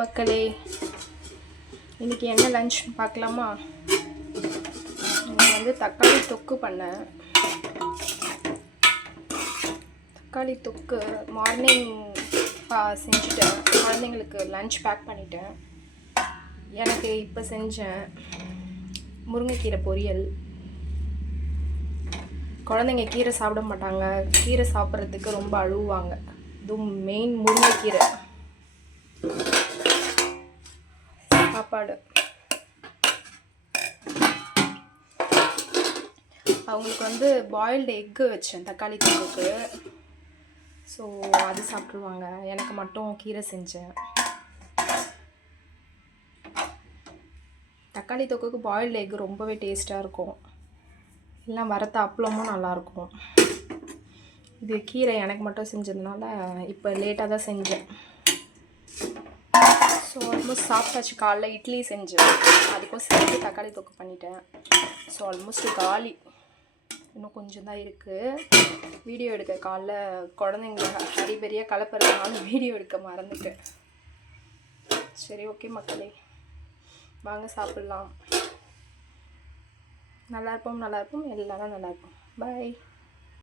மக்களே, இன்றைக்கி என்ன லன்ச் பார்க்கலாமா? இன்னைக்கு தக்காளி தொக்கு பண்ணேன். தக்காளி தொக்கு மார்னிங் செஞ்சுட்டேன். குழந்தைங்களுக்கு லன்ச் பேக் பண்ணிட்டேன். எனக்கு இப்போ செஞ்சேன் முருங்கைக்கீரை பொரியல். குழந்தைங்க கீரை சாப்பிட மாட்டாங்க, கீரை சாப்பிட்றதுக்கு ரொம்ப அழுவாங்க. இதுவும் மெயின் முருங்கைக்கீரை சாப்பாடு. அவங்களுக்கு பாயில்டு எக்கு வச்சேன் தக்காளி தொக்குக்கு. ஸோ அது சாப்பிட்ருவாங்க. எனக்கு மட்டும் கீரை செஞ்சேன். தக்காளி தொக்குக்கு பாயில்டு எக்கு ரொம்பவே டேஸ்ட்டாக இருக்கும். எல்லாம் வறுத்த அப்பளமும் நல்லாயிருக்கும். இது கீரை எனக்கு மட்டும் செஞ்சதுனால இப்போ லேட்டாக தான் செஞ்சேன். ஸோ ஆல்மோஸ்ட் சாப்பிட்டாச்சு. காலைல இட்லி செஞ்சேன், அதுக்கும் சேர்த்து தக்காளி தொக்கு பண்ணிட்டேன். ஸோ ஆல்மோஸ்ட் காலி, இன்னும் கொஞ்சம் தான் இருக்குது. வீடியோ எடுக்க காலைல குழந்தைங்க பெரிய கலப்புறதுனால வீடியோ எடுக்க மறந்துட்டேன். சரி, ஓகே மக்களே, வாங்க சாப்பிட்லாம். நல்லா இருப்போம், எல்லோரும் நல்லா இருப்போம். பாய்.